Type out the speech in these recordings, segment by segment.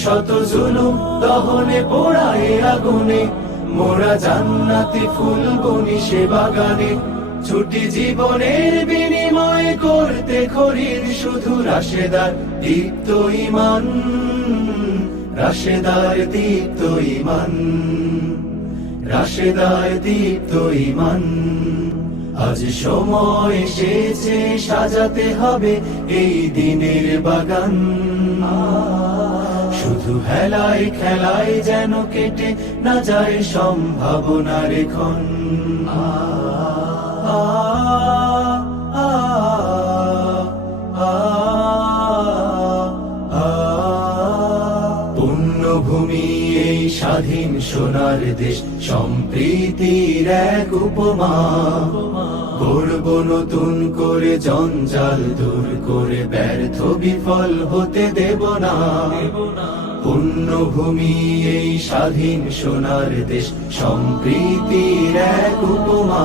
শত জুলুম দহনে পোড়ায় আগুনে মোরা জান্নাতি ফুল বনি সে বাগানে ছুটি জীবনের বিনিময়ে করতে খরির শুধু রাশেদার দীপ্ত ইমান রাশেদার দীপ্ত ইমান রাশেদার দীপ্ত ইমান আজ সময় এসেছে সাজাতে হবে এই দিনের বাগান অবহেলায় খেলায় যেন কেটে না যায় সম্ভাবনা রেখন আ আ স্বাধীন সোনার দেশ সম্প্রীতির এক উপমা করব নতুন করে জঞ্জাল দূর করে ব্যর্থ বিফল হতে দেব না পুণ্যভূমি এই স্বাধীন সোনার দেশ সম্প্রীতির এক উপমা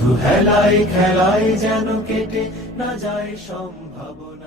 শুধু হেলাই খেলাই যেন কেটে না যায় সম্ভাবনা